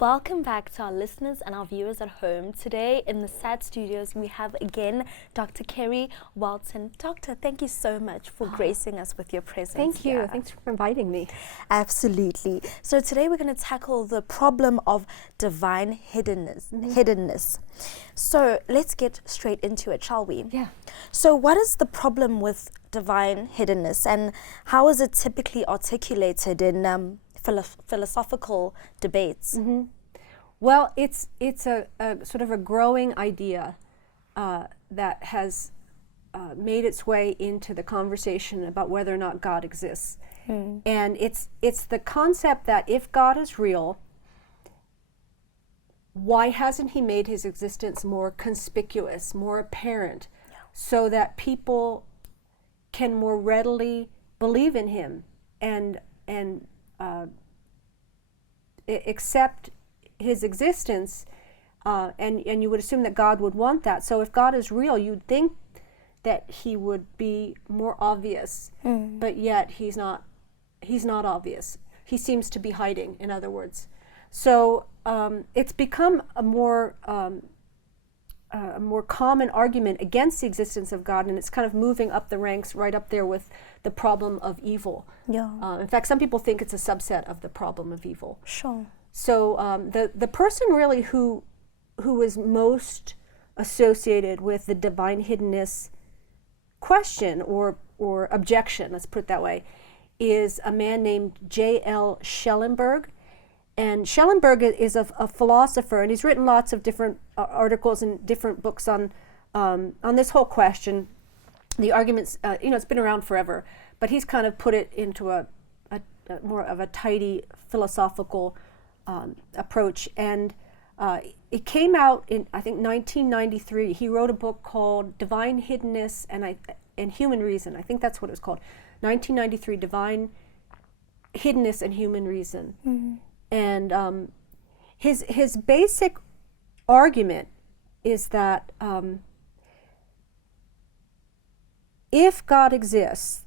Welcome back to our listeners and our viewers at home. Today in the SAD studios, we have again Dr. Carey, Walton. Doctor, thank you so much for gracing us with your presence. Thank you. Here. Thanks for inviting me. Absolutely. So today we're going to tackle the problem of divine hiddenness. So let's get straight into it, shall we? Yeah. So what is the problem with divine hiddenness, and how is it typically articulated in philosophical debates? Well, it's a sort of a growing idea that has made its way into the conversation about whether or not God exists. And it's the concept that if God is real, why hasn't he made his existence more conspicuous, more apparent, so that people can more readily believe in him and accept his existence, and you would assume that God would want that. So if God is real, you'd think that he would be more obvious, but yet he's not obvious. He seems to be hiding, in other words. So it's become a more common argument against the existence of God, and it's kind of moving up the ranks, right up there with the problem of evil. In fact, some people think it's a subset of the problem of evil. Sure. So the person really who is most associated with the divine hiddenness question or objection, let's put it that way, is a man named J.L. Schellenberg. And Schellenberg is a philosopher, and he's written lots of different articles and different books on this whole question. The arguments, it's been around forever, but he's kind of put it into a more of a tidy philosophical approach. And it came out in, I think, 1993. He wrote a book called Divine Hiddenness and Human Reason. I think that's what it was called. 1993, Divine Hiddenness and Human Reason. And his basic argument is that if God exists,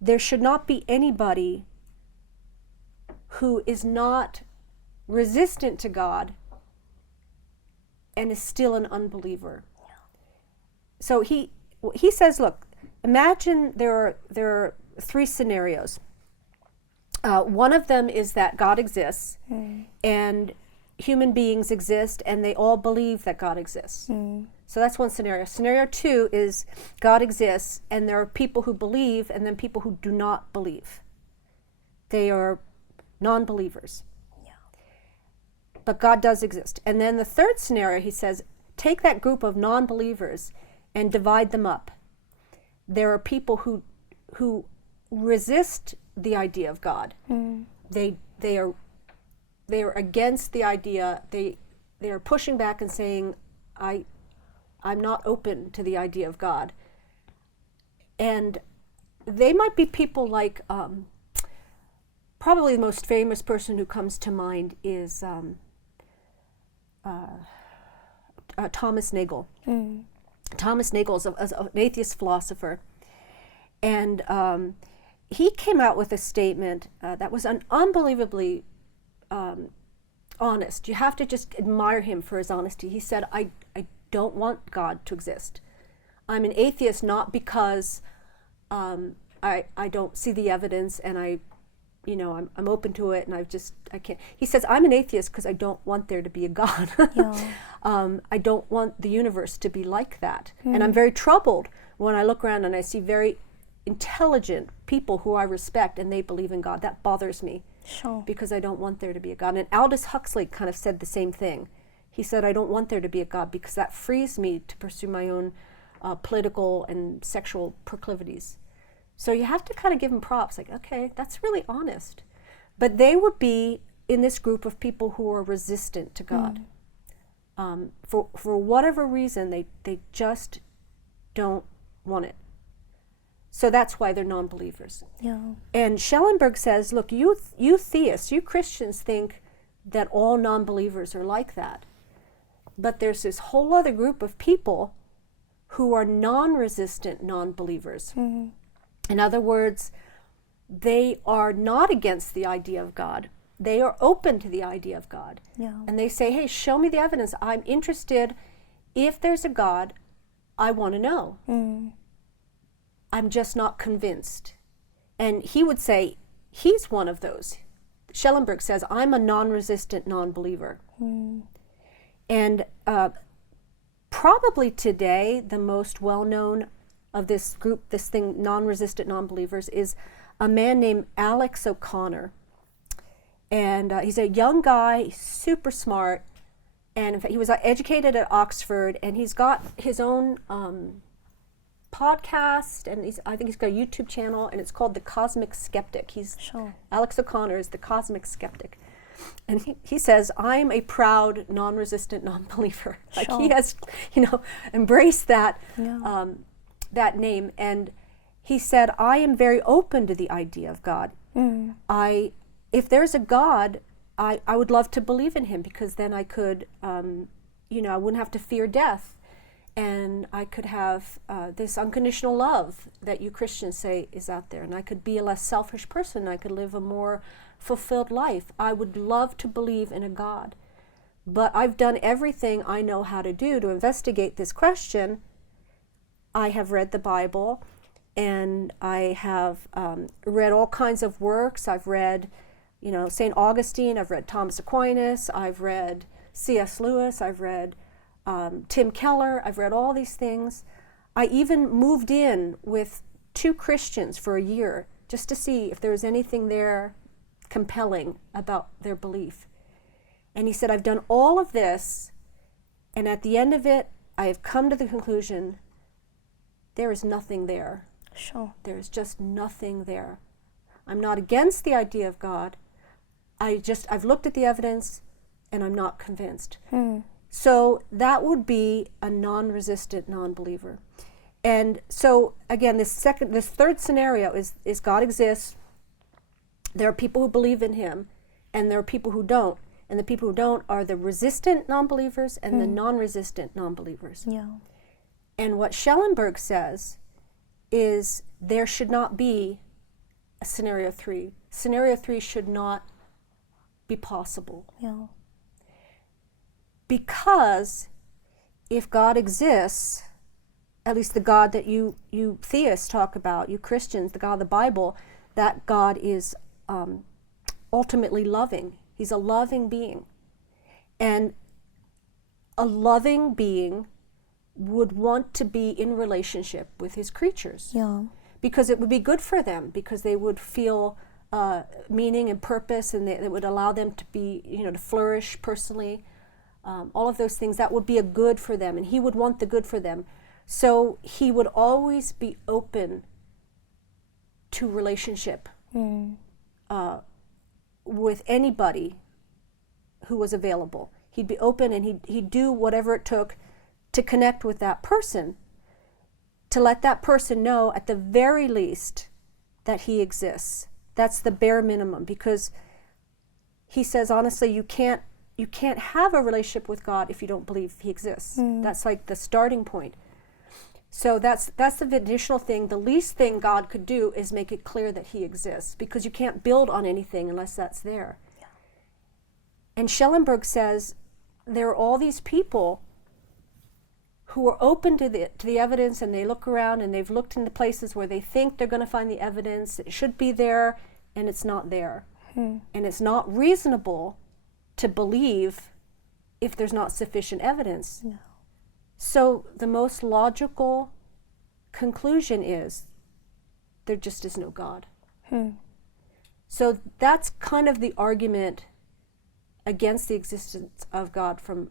there should not be anybody who is not resistant to God and is still an unbeliever. So he says, look, imagine there are three scenarios. One of them is that God exists, and human beings exist, and they all believe that God exists. So that's one scenario. Scenario two is God exists, and there are people who believe, and then people who do not believe. They are non-believers. But God does exist. And then the third scenario, he says, take that group of non-believers and divide them up. There are people who resist the idea of God. They are against the idea. They are pushing back and saying, I'm not open to the idea of God. And they might be people like, probably the most famous person who comes to mind is Thomas Nagel. Thomas Nagel is an atheist philosopher. And he came out with a statement that was unbelievably honest. You have to just admire him for his honesty. He said, I don't want God to exist. I'm an atheist not because I don't see the evidence and I'm open to it and I can't. He says, I'm an atheist because I don't want there to be a God. I don't want the universe to be like that. And I'm very troubled when I look around and I see very intelligent people who I respect and they believe in God. That bothers me. Sure. Because I don't want there to be a God. And Aldous Huxley kind of said the same thing. He said, I don't want there to be a God because that frees me to pursue my own political and sexual proclivities. So you have to kind of give them props, like, okay, that's really honest. But they would be in this group of people who are resistant to God. For whatever reason, they just don't want it. So that's why they're non-believers. And Schellenberg says, look, you theists, you Christians think that all non-believers are like that. But there's this whole other group of people who are non-resistant non-believers. In other words, they are not against the idea of God, they are open to the idea of God. Yeah. And they say, hey, show me the evidence. I'm interested. If there's a God, I want to know. I'm just not convinced. And he would say, he's one of those. Schellenberg says, I'm a non-resistant non-believer. And probably today, the most well-known of this group, this thing, non-resistant non-believers, is a man named Alex O'Connor. And he's a young guy, super smart, and in fact, he was educated at Oxford, and he's got his own podcast, and I think he's got a YouTube channel, and it's called The Cosmic Skeptic. Alex O'Connor is the Cosmic Skeptic. And he says, I'm a proud, non-resistant non-believer. Like he has, embraced that, that name. And he said, I am very open to the idea of God. If there's a God, I would love to believe in him, because then I could, I wouldn't have to fear death. And I could have this unconditional love that you Christians say is out there. And I could be a less selfish person. I could live a more fulfilled life. I would love to believe in a God. But I've done everything I know how to do to investigate this question. I have read the Bible, and I have read all kinds of works. I've read, St. Augustine. I've read Thomas Aquinas. I've read C.S. Lewis. I've read Tim Keller. I've read all these things. I even moved in with 2 Christians for a year just to see if there was anything there compelling about their belief. And he said, I've done all of this, and at the end of it, I have come to the conclusion there is nothing there. There is just nothing there. I'm not against the idea of God. I've looked at the evidence, and I'm not convinced. So that would be a non-resistant non-believer. And so again, this third scenario is God exists. There are people who believe in him, and there are people who don't. And the people who don't are the resistant non-believers and the non-resistant non-believers. And what Schellenberg says is there should not be a scenario 3. Scenario 3 should not be possible. Because if God exists, at least the God that you theists talk about, you Christians, the God of the Bible, that God is ultimately loving. He's a loving being. And a loving being would want to be in relationship with his creatures. Because it would be good for them, because they would feel meaning and purpose, and it would allow them to be, to flourish personally. All of those things, that would be a good for them, and he would want the good for them. So he would always be open to relationship with anybody who was available. He'd be open, and he'd do whatever it took to connect with that person, to let that person know at the very least that he exists. That's the bare minimum, because he says, honestly, you can't have a relationship with God if you don't believe he exists. That's like the starting point. So that's the additional thing. The least thing God could do is make it clear that he exists, because you can't build on anything unless that's there. And Schellenberg says there are all these people who are open to the evidence, and they look around and they've looked into places where they think they're going to find the evidence. It should be there, and it's not there. And it's not reasonable to believe if there's not sufficient evidence. So the most logical conclusion is there just is no God. So that's kind of the argument against the existence of God from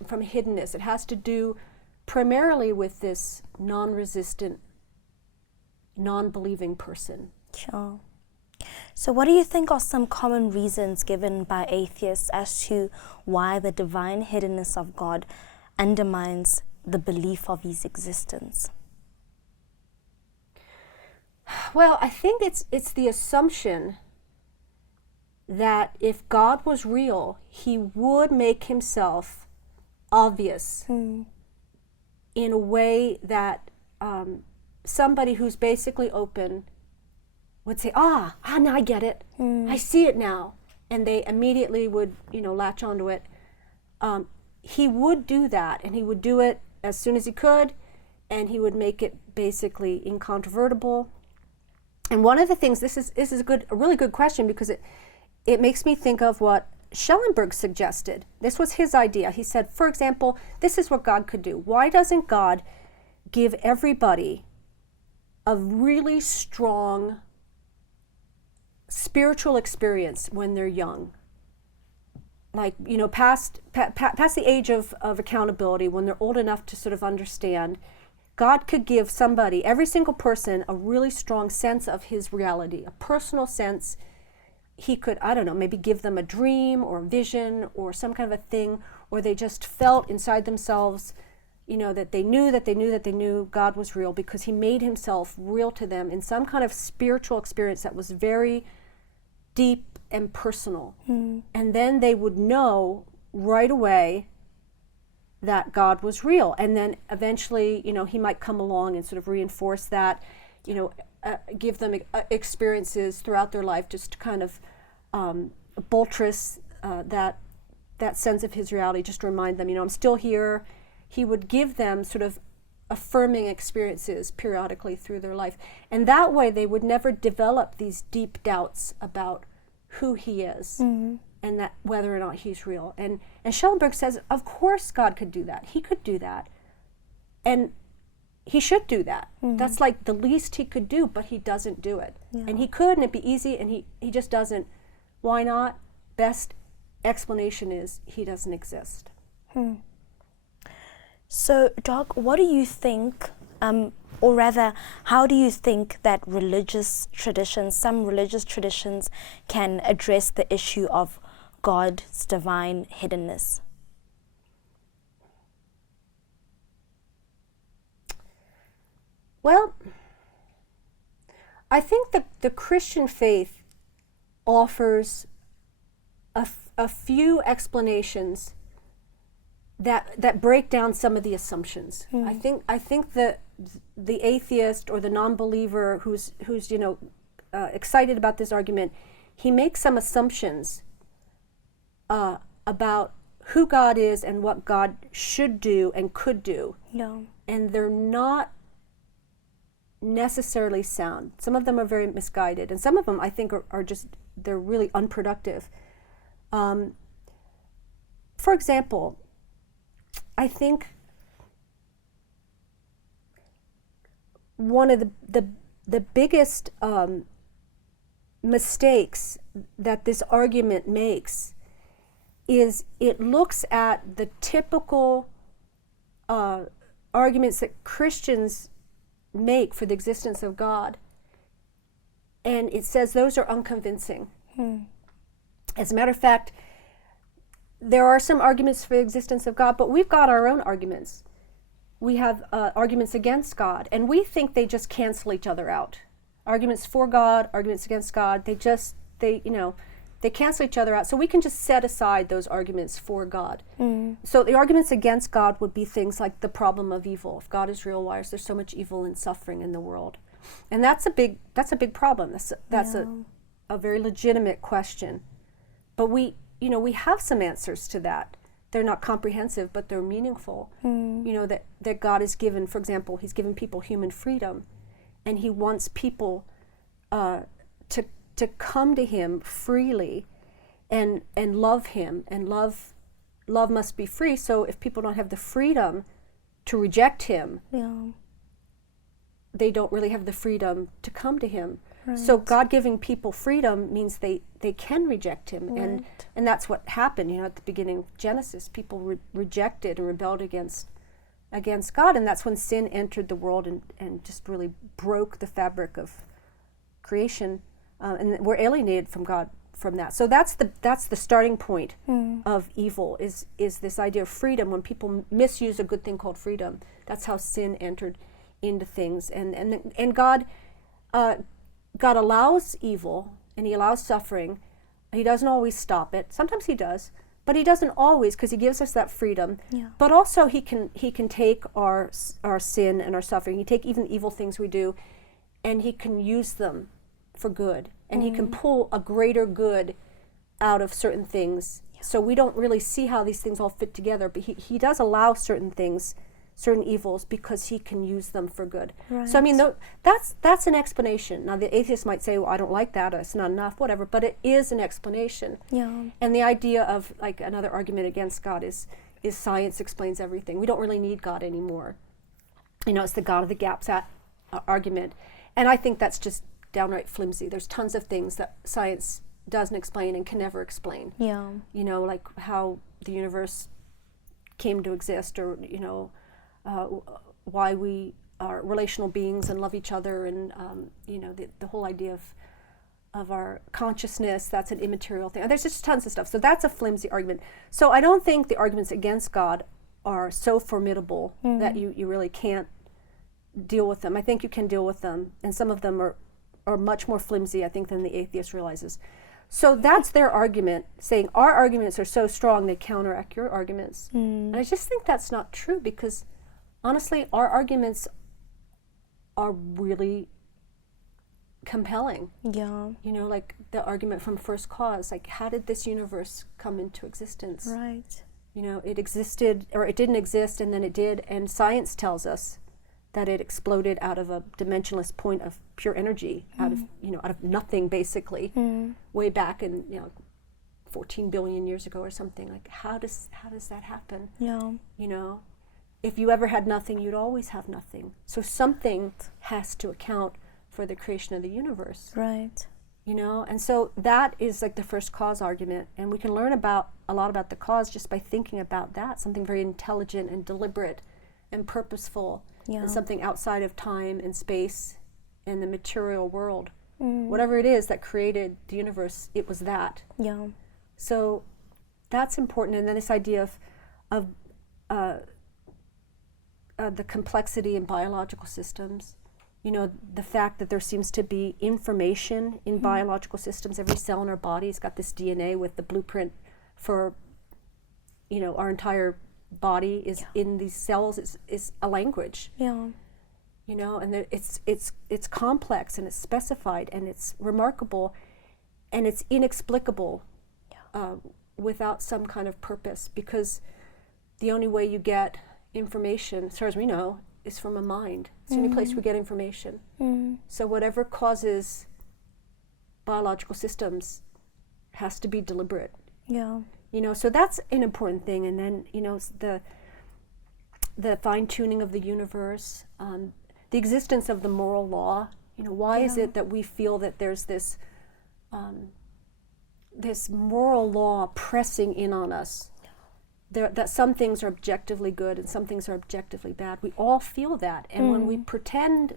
hiddenness. It has to do primarily with this non-resistant, non-believing person. So what do you think are some common reasons given by atheists as to why the divine hiddenness of God undermines the belief of his existence? Well, I think it's the assumption that if God was real, he would make himself obvious in a way that somebody who's basically open would say, now I get it. I see it now. And they immediately would, latch onto it. He would do that, and he would do it as soon as he could, and he would make it basically incontrovertible. And one of the things, this is a really good question, because it makes me think of what Schellenberg suggested. This was his idea. He said, for example, this is what God could do. Why doesn't God give everybody a really strong spiritual experience when they're young? Like, past the age of accountability, when they're old enough to sort of understand, God could give somebody, every single person, a really strong sense of his reality, a personal sense. He could, maybe give them a dream or a vision or some kind of a thing, or they just felt inside themselves, that they knew God was real, because he made himself real to them in some kind of spiritual experience that was very deep and personal. And then they would know right away that God was real. And then eventually, he might come along and sort of reinforce that, give them experiences throughout their life, just to kind of buttress that sense of his reality, just to remind them, I'm still here. He would give them sort of affirming experiences periodically through their life. And that way they would never develop these deep doubts about who he is, and that whether or not he's real. And Schellenberg says, of course God could do that. He could do that. And he should do that. That's like the least he could do, but he doesn't do it. Yeah. And he could, and it'd be easy, and he just doesn't. Why not? Best explanation is he doesn't exist. So, Doc, what do you think, or rather, how do you think that some religious traditions can address the issue of God's divine hiddenness? Well, I think that the Christian faith offers a few explanations that break down some of the assumptions. I think that the atheist or the non-believer who's excited about this argument, he makes some assumptions about who God is and what God should do and could do. Yeah. And they're not necessarily sound. Some of them are very misguided, and some of them I think are just, they're really unproductive. For example, I think one of the biggest mistakes that this argument makes is it looks at the typical arguments that Christians make for the existence of God, and it says those are unconvincing. As a matter of fact, there are some arguments for the existence of God, but we've got our own arguments. We have arguments against God, and we think they just cancel each other out. Arguments for God, arguments against God, they cancel each other out. So we can just set aside those arguments for God. So the arguments against God would be things like the problem of evil. If God is real, why is there so much evil and suffering in the world? And that's a big problem. That's a very legitimate question. But we have some answers to that. They're not comprehensive, but they're meaningful. That God has given, for example, he's given people human freedom, and he wants people to come to him freely and love him, and love must be free. So if people don't have the freedom to reject him, they don't really have the freedom to come to him. Right. So God giving people freedom means they can reject him. Right. And that's what happened, at the beginning of Genesis. People rejected and rebelled against God, and that's when sin entered the world and just really broke the fabric of creation. And we're alienated from God from that. So that's the starting point of evil, is this idea of freedom. When people misuse a good thing called freedom, that's how sin entered into things. And God allows evil, and he allows suffering. He doesn't always stop it. Sometimes he does, but he doesn't always, because he gives us that freedom. Yeah. But also he can take our sin and our suffering. He take even evil things we do, and he can use them for good, and he can pull a greater good out of certain things. So we don't really see how these things all fit together, but he does allow certain things, certain evils, because he can use them for good. Right. So I mean, that's an explanation. Now the atheist might say, well, I don't like that, or it's not enough, whatever, but it is an explanation. Yeah. And the idea of, like, another argument against God is science explains everything. We don't really need God anymore. You know, it's the God of the gaps argument. And I think that's just downright flimsy. There's tons of things that science doesn't explain and can never explain. Yeah. You know, like how the universe came to exist, or, you know, why we are relational beings and love each other, and, you know, the whole idea of our consciousness, that's an immaterial thing. There's just tons of stuff. So that's a flimsy argument. So I don't think the arguments against God are so formidable that you really can't deal with them. I think you can deal with them, and some of them are much more flimsy, I think, than the atheist realizes. So that's their argument, saying our arguments are so strong they counteract your arguments. And I just think that's not true, because honestly, our arguments are really compelling. Yeah. You know, like the argument from First Cause, like, how did this universe come into existence? Right. You know, it existed, or it didn't exist, and then it did, and science tells us that it exploded out of a dimensionless point of pure energy, out of nothing, basically, way back in, 14 billion years ago or something. Like, how does that happen? Yeah. You know, if you ever had nothing, you'd always have nothing. So something has to account for the creation of the universe. Right. You know, and so that is like the first cause argument, and we can learn a lot about the cause just by thinking about that, something very intelligent and deliberate and purposeful, and something outside of time and space and the material world. Whatever it is that created the universe, it was that. Yeah. So that's important. And then this idea of the complexity in biological systems. You know, the fact that there seems to be information in biological systems. Every cell in our body's got this DNA with the blueprint for, you know, our entire body is in these cells is a language. Yeah. You know, and it's complex, and it's specified, and it's remarkable, and it's inexplicable without some kind of purpose, because the only way you get information, as far as we know, is from a mind. It's the only place we get information. So whatever causes biological systems has to be deliberate. Yeah. You know, so that's an important thing. And then, you know, the fine-tuning of the universe, the existence of the moral law. You know, why is it that we feel that there's this this moral law pressing in on us? That some things are objectively good and some things are objectively bad. We all feel that. And when we pretend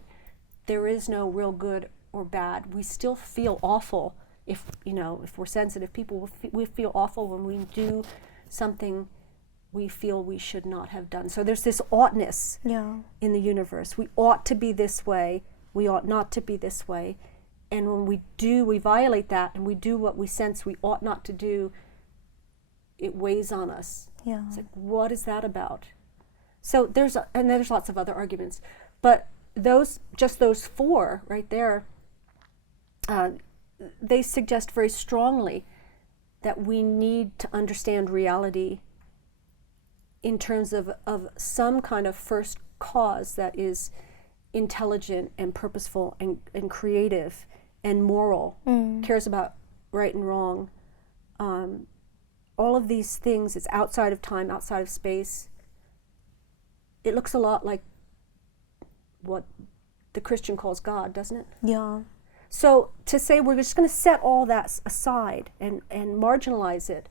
there is no real good or bad, we still feel awful. If we're sensitive people, we feel awful when we do something we feel we should not have done. So there's this oughtness in the universe. We ought to be this way. We ought not to be this way. And when we violate that, and we do what we sense we ought not to do, it weighs on us. Yeah. It's like, what is that about? So there's lots of other arguments, but those four right there, they suggest very strongly that we need to understand reality in terms of some kind of first cause that is intelligent and purposeful and creative and moral, cares about right and wrong. All of these things, it's outside of time, outside of space. It looks a lot like what the Christian calls God, doesn't it? Yeah. So to say we're just going to set all that aside and marginalize it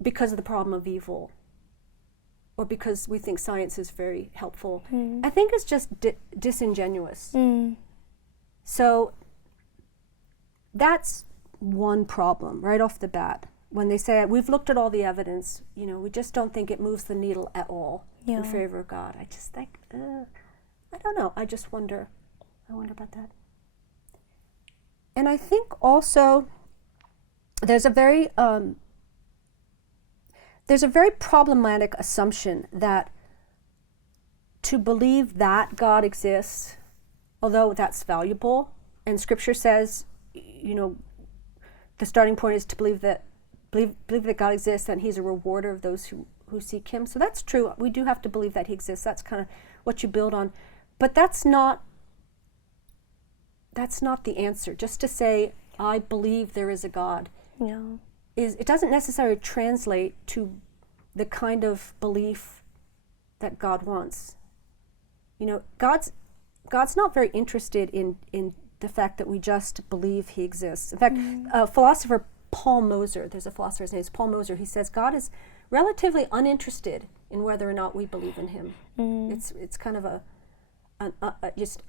because of the problem of evil, or because we think science is very helpful, I think it's just disingenuous. So that's one problem right off the bat. When they say, we've looked at all the evidence, we just don't think it moves the needle at all in favor of God. I just think, I don't know. I just wonder. I wonder about that. And I think also there's a very problematic assumption that to believe that God exists, although that's valuable, and Scripture says the starting point is to believe that God exists and he's a rewarder of those who seek him. So that's true. We do have to believe that he exists. That's kind of what you build on. But that's not the answer. Just to say, I believe there is a God, it doesn't necessarily translate to the kind of belief that God wants. God's not very interested in the fact that we just believe he exists. In fact, philosopher Paul Moser, there's a philosopher, his name is Paul Moser, he says God is relatively uninterested in whether or not we believe in him. It's kind of just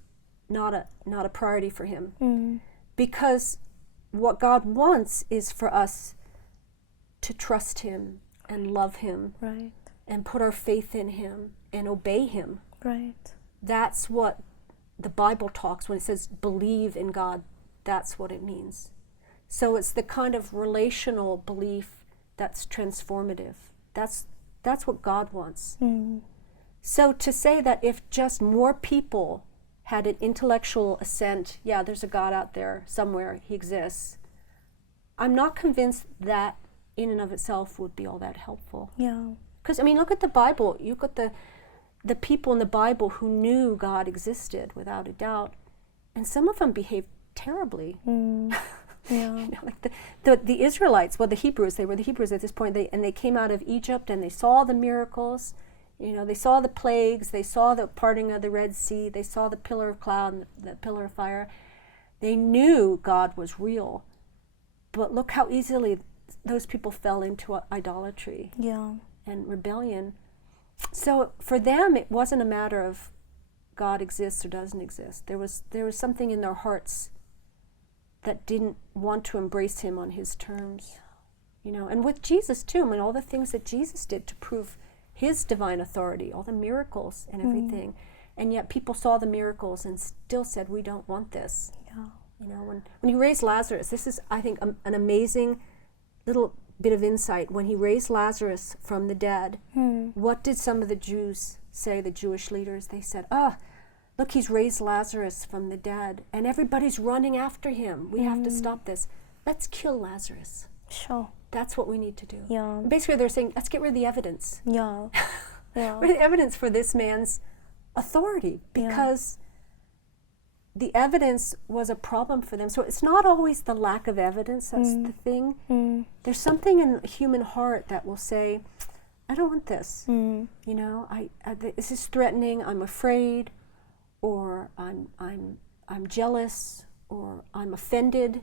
not a priority for him. Because what God wants is for us to trust him and love him, right, and put our faith in him and obey him. Right. That's what the Bible talks when it says believe in God. That's what it means. So it's the kind of relational belief that's transformative. That's what God wants. So to say that if just more people had an intellectual assent, yeah, there's a God out there somewhere, he exists, I'm not convinced that in and of itself would be all that helpful. Yeah. Because, look at the Bible. You got the people in the Bible who knew God existed without a doubt, and some of them behaved terribly. Yeah. Like the Israelites, the Hebrews, they were the Hebrews at this point, they came out of Egypt and they saw the miracles, they saw the plagues, they saw the parting of the Red Sea, they saw the pillar of cloud and the pillar of fire. They knew God was real, but look how easily those people fell into idolatry and rebellion. So for them, it wasn't a matter of God exists or doesn't exist. There was something in their hearts that didn't want to embrace him on his terms. And with Jesus too, all the things that Jesus did to prove his divine authority, all the miracles and everything, and yet people saw the miracles and still said, we don't want this. When he raised Lazarus, this is, I think, an amazing little bit of insight. When he raised Lazarus from the dead, what did some of the Jews say, the Jewish leaders? They said, look, he's raised Lazarus from the dead, and everybody's running after him. We have to stop this. Let's kill Lazarus. Sure. That's what we need to do. Yeah. Basically, they're saying, let's get rid of the evidence. Yeah. Yeah. Rid of the evidence for this man's authority, because the evidence was a problem for them. So it's not always the lack of evidence that's the thing. There's something in the human heart that will say, I don't want this. This is threatening. I'm afraid, or I'm jealous, or I'm offended.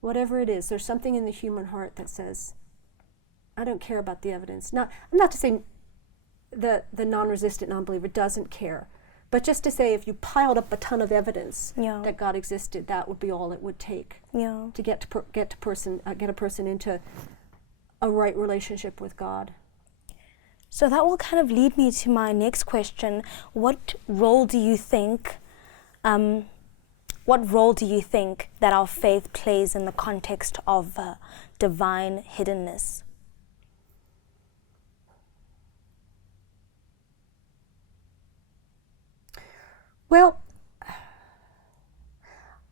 Whatever it is, there's something in the human heart that says, I don't care about the evidence. I'm not to say the non-resistant non-believer doesn't care, but just to say if you piled up a ton of evidence that God existed, that would be all it would take to get a person into a right relationship with God. So that will kind of lead me to my next question. What role do you think that our faith plays in the context of divine hiddenness? Well,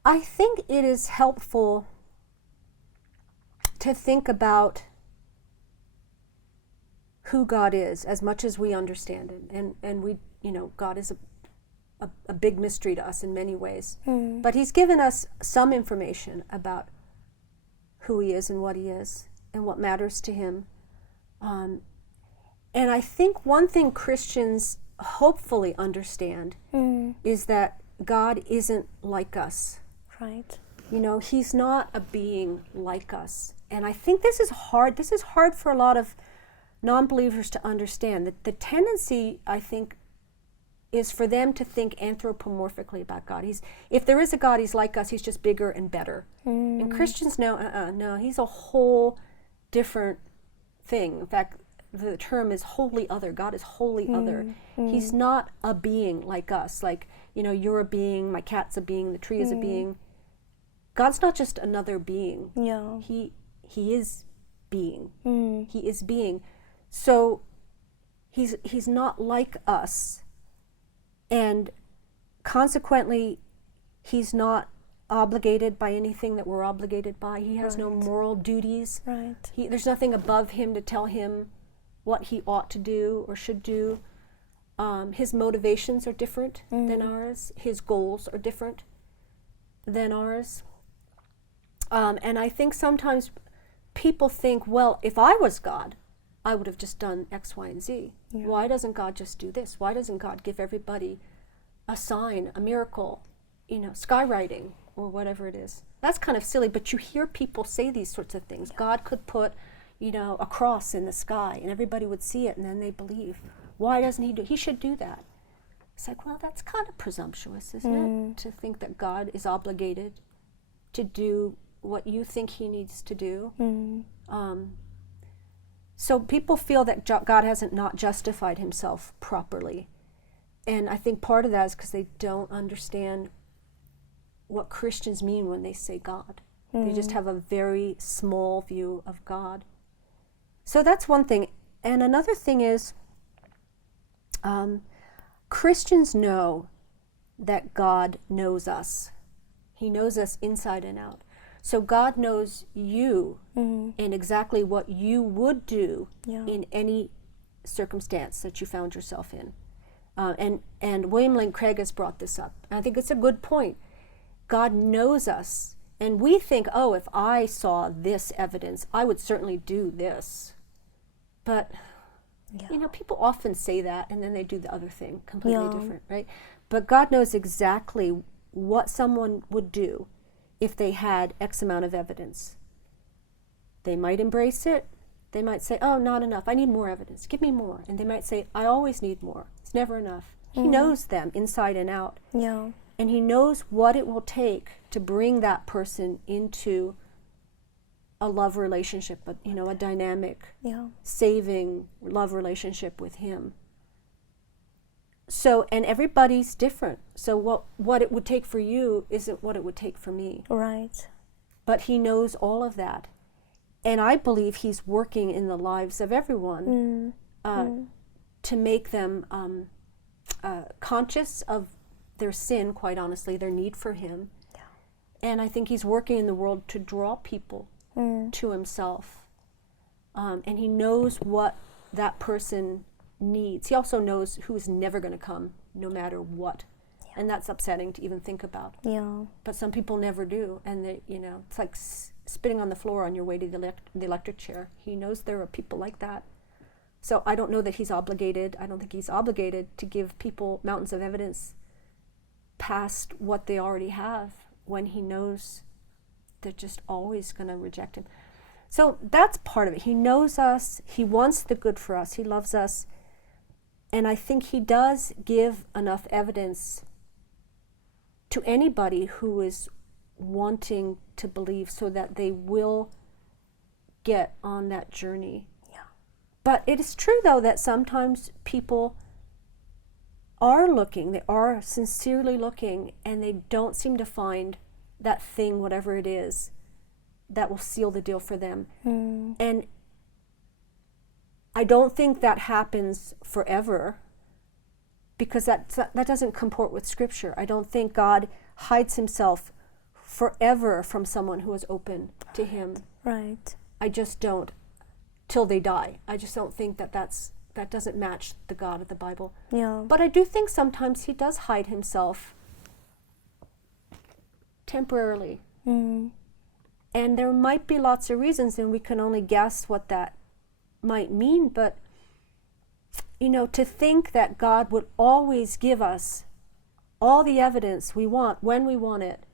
I think it is helpful to think about who God is as much as we understand it. And we, God is a big mystery to us in many ways. But he's given us some information about who he is and what he is and what matters to him. And I think one thing Christians hopefully understand is that God isn't like us. Right. He's not a being like us. And I think this is hard. This is hard for a lot of non-believers to understand. That the tendency, I think, is for them to think anthropomorphically about God. If there is a God, he's like us, he's just bigger and better. And Christians know, no, he's a whole different thing. In fact, the term is wholly other. God is wholly other. He's not a being like us. Like, you're a being, my cat's a being, the tree is a being. God's not just another being. Yeah. He is being. He is being. So he's not like us. And consequently, he's not obligated by anything that we're obligated by. He has no Right. moral duties. Right. There's nothing above him to tell him what he ought to do or should do. His motivations are different than ours. His goals are different than ours. And I think sometimes people think, well, if I was God, I would have just done X, Y, and Z. Yeah. Why doesn't God just do this? Why doesn't God give everybody a sign, a miracle, skywriting or whatever it is? That's kind of silly, but you hear people say these sorts of things. God could put, a cross in the sky and everybody would see it and then they believe. Why doesn't he do? He should do that. It's like, well, that's kind of presumptuous, isn't it? To think that God is obligated to do what you think he needs to do. So people feel that God hasn't not justified himself properly. And I think part of that is because they don't understand what Christians mean when they say God. They just have a very small view of God. So that's one thing. And another thing is, Christians know that God knows us. He knows us inside and out. So God knows you and exactly what you would do in any circumstance that you found yourself in. And William Lane Craig has brought this up. And I think it's a good point. God knows us. And we think, oh, if I saw this evidence, I would certainly do this. But, people often say that and then they do the other thing completely different, right? But God knows exactly what someone would do if they had X amount of evidence. They might embrace it. They might say, oh, not enough. I need more evidence. Give me more. And they might say, I always need more. It's never enough. He knows them inside and out. Yeah. And he knows what it will take to bring that person into a love relationship, a dynamic, saving love relationship with him. So, and everybody's different. So what it would take for you isn't what it would take for me. Right. But he knows all of that. And I believe he's working in the lives of everyone to make them conscious of their sin, quite honestly, their need for him. Yeah. And I think he's working in the world to draw people to himself. And he knows what that person needs. He also knows who's never going to come, no matter what. Yeah. And that's upsetting to even think about. Yeah. But some people never do. And they, it's like spitting on the floor on your way to the electric chair. He knows there are people like that. So I don't know that he's obligated. I don't think he's obligated to give people mountains of evidence past what they already have when he knows they're just always going to reject him. So that's part of it. He knows us. He wants the good for us. He loves us. And I think he does give enough evidence to anybody who is wanting to believe so that they will get on that journey. Yeah. But it is true, though, that sometimes people are looking, they are sincerely looking, and they don't seem to find that thing, whatever it is, that will seal the deal for them. And I don't think that happens forever, because that doesn't comport with Scripture. I don't think God hides himself forever from someone who is open to him. Right. I just don't, till they die. I just don't think that doesn't match the God of the Bible. Yeah. But I do think sometimes he does hide himself temporarily. And there might be lots of reasons, and we can only guess what that might mean, but to think that God would always give us all the evidence we want when we want it,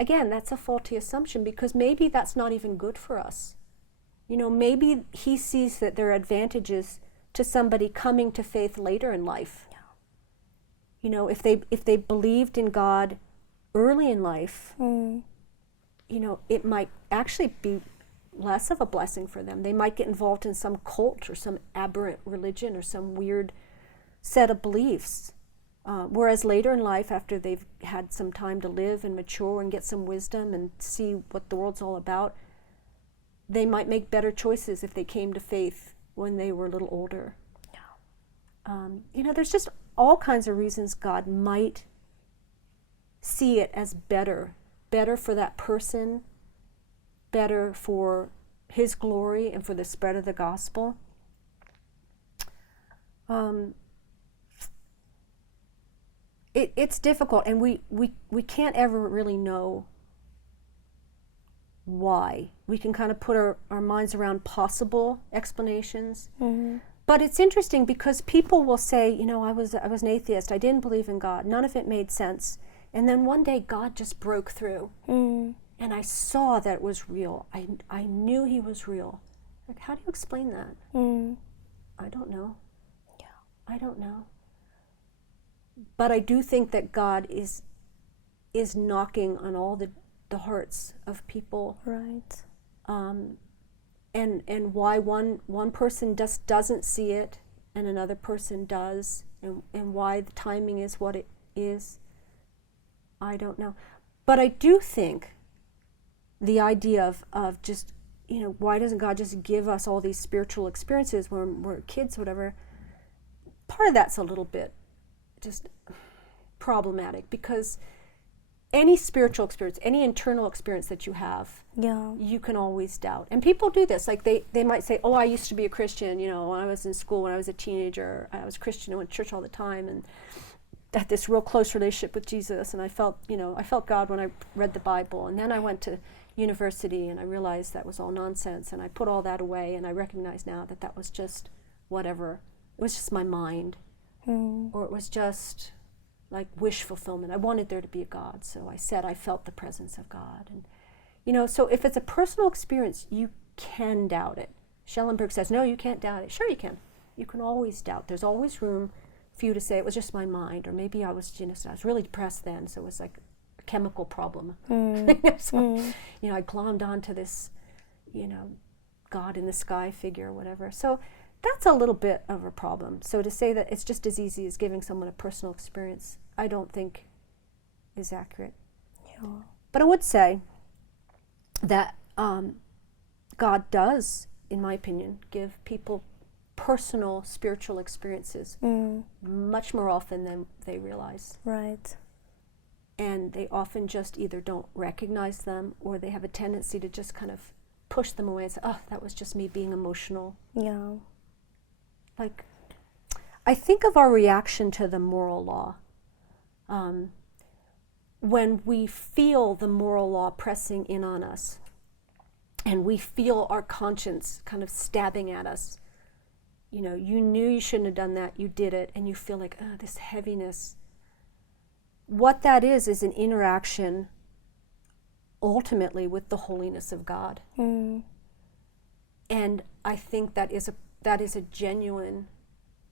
again, that's a faulty assumption, because maybe that's not even good for us. Maybe he sees that there are advantages to somebody coming to faith later in life. Yeah. If they believed in God early in life, it might actually be less of a blessing for them. They might get involved in some cult or some aberrant religion or some weird set of beliefs. Whereas later in life, after they've had some time to live and mature and get some wisdom and see what the world's all about, they might make better choices if they came to faith when they were a little older. Yeah. There's just all kinds of reasons God might see it as better for that person, better for his glory and for the spread of the gospel. It's difficult, and we can't ever really know why. We can kind of put our minds around possible explanations. Mm-hmm. But it's interesting because people will say, you know, I was an atheist. I didn't believe in God. None of it made sense. And then one day God just broke through. Mm. And I saw that it was real. I knew he was real. Like, how do you explain that? Mm. I don't know. Yeah. I don't know. But I do think that God is knocking on all the hearts of people. Right. And why one person just doesn't see it and another person does, and why the timing is what it is, I don't know. But I do think the idea of just, you know, why doesn't God just give us all these spiritual experiences when we're kids, whatever, part of that's a little bit just problematic, because any spiritual experience, any internal experience that you have, Yeah. you can always doubt. And people do this. Like they might say, oh, I used to be a Christian, you know, when I was in school, when I was a teenager, I was a Christian, I went to church all the time, and I had this real close relationship with Jesus, and I felt God when I read the Bible. And then I went to university, and I realized that was all nonsense, and I put all that away, and I recognize now that that was just whatever. It was just my mind, or it was just like wish fulfillment. I wanted there to be a God, so I said I felt the presence of God. And, you know, so if it's a personal experience, you can doubt it. Schellenberg says, no, you can't doubt it. Sure you can. You can always doubt. There's always room for you to say it was just my mind, or maybe I was really depressed then, so it was like a chemical problem. So, you know, I glommed onto this, you know, God in the sky figure or whatever. So that's a little bit of a problem. So to say that it's just as easy as giving someone a personal experience, I don't think is accurate. Yeah. But I would say that God does, in my opinion, give people personal spiritual experiences much more often than they realize. Right. And they often just either don't recognize them, or they have a tendency to just kind of push them away and say, oh, that was just me being emotional. Yeah. Like, I think of our reaction to the moral law. When we feel the moral law pressing in on us, and we feel our conscience kind of stabbing at us, you know, you knew you shouldn't have done that, you did it, and you feel like, oh, this heaviness. What that is an interaction ultimately with the holiness of God. And I think that is a genuine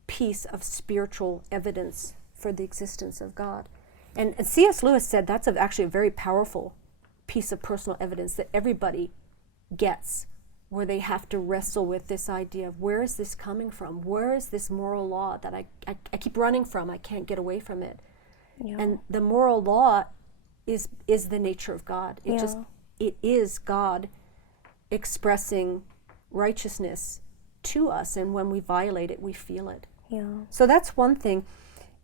piece of spiritual evidence for the existence of God. And C.S. Lewis said that's actually a very powerful piece of personal evidence that everybody gets, where they have to wrestle with this idea of, where is this coming from? Where is this moral law that I keep running from? I can't get away from it. Yeah. And the moral law is the nature of God. It is God expressing righteousness to us, and when we violate it, we feel it. Yeah. So that's one thing.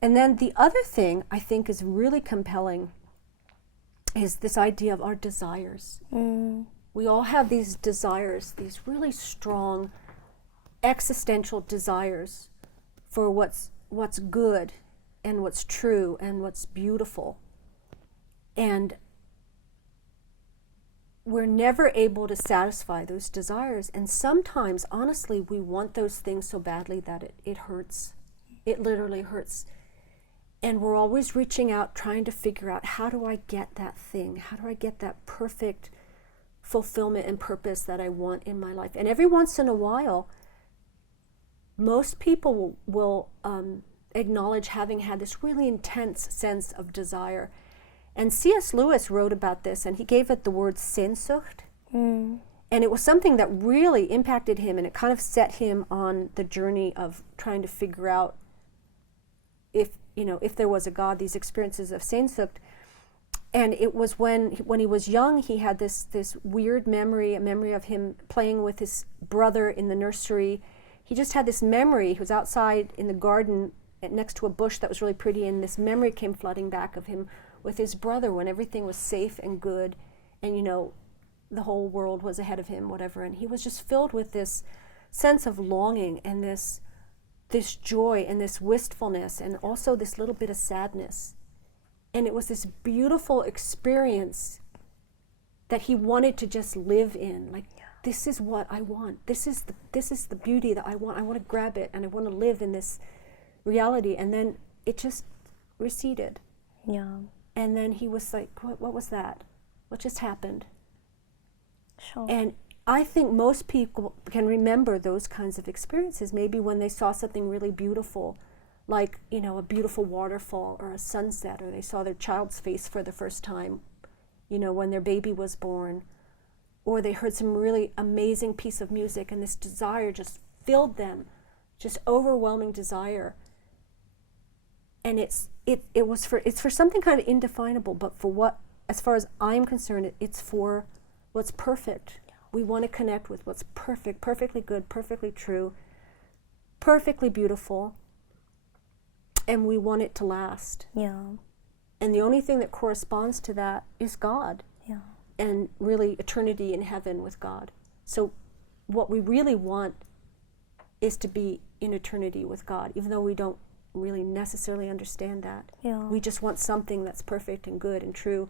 And then the other thing I think is really compelling is this idea of our desires. We all have these desires, these really strong existential desires for what's good and what's true and what's beautiful. And we're never able to satisfy those desires. And sometimes, honestly, we want those things so badly that it hurts. It literally hurts. And we're always reaching out, trying to figure out, how do I get that thing? How do I get that perfect fulfillment and purpose that I want in my life? And every once in a while, most people will acknowledge having had this really intense sense of desire. And C.S. Lewis wrote about this, and he gave it the word Sehnsucht. And it was something that really impacted him, and it kind of set him on the journey of trying to figure out if there was a God, these experiences of Sehnsucht. And it was when he was young, he had this weird memory, a memory of him playing with his brother in the nursery. He just had this memory. He was outside in the garden next to a bush that was really pretty, and this memory came flooding back of him with his brother when everything was safe and good, and the whole world was ahead of him, whatever. And he was just filled with this sense of longing and this joy and this wistfulness and also this little bit of sadness. And it was this beautiful experience that he wanted to just live in. Like, this is what I want. This is the beauty that I want. I want to grab it and I want to live in this reality. And then it just receded. Yeah. And then he was like, what was that? What just happened? Sure. And I think most people can remember those kinds of experiences, maybe when they saw something really beautiful, like, a beautiful waterfall or a sunset, or they saw their child's face for the first time, when their baby was born, or they heard some really amazing piece of music and this desire just filled them, just overwhelming desire. And it's for something kind of indefinable, but for what, as far as I'm concerned, it's for what's perfect. We want to connect with what's perfect, perfectly good, perfectly true, perfectly beautiful, and we want it to last. Yeah. And the only thing that corresponds to that is God. Yeah. And really eternity in heaven with God. So what we really want is to be in eternity with God, even though we don't really necessarily understand that. Yeah. We just want something that's perfect and good and true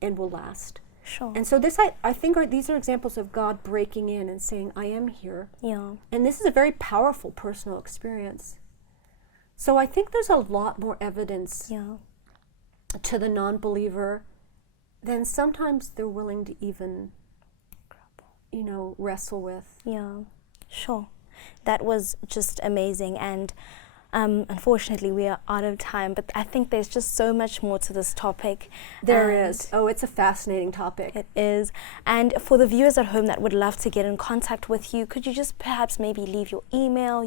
and will last. Sure. And so this, I think, these are examples of God breaking in and saying, I am here. Yeah. And this is a very powerful personal experience. So I think there's a lot more evidence Yeah. to the non-believer than sometimes they're willing to even, wrestle with. Yeah. Sure. That was just amazing. And unfortunately, we are out of time, but I think there's just so much more to this topic. There is. Oh, it's a fascinating topic. It is. And for the viewers at home that would love to get in contact with you, could you just perhaps maybe leave your email,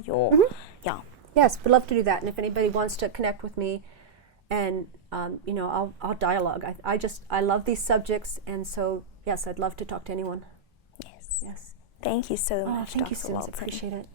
Yeah. Yes, would love to do that. And if anybody wants to connect with me, and I'll dialogue. I love these subjects, and so yes, I'd love to talk to anyone. Yes. Yes. Thank you so much, Thank you, Dr. Susan. Walton. Appreciate it.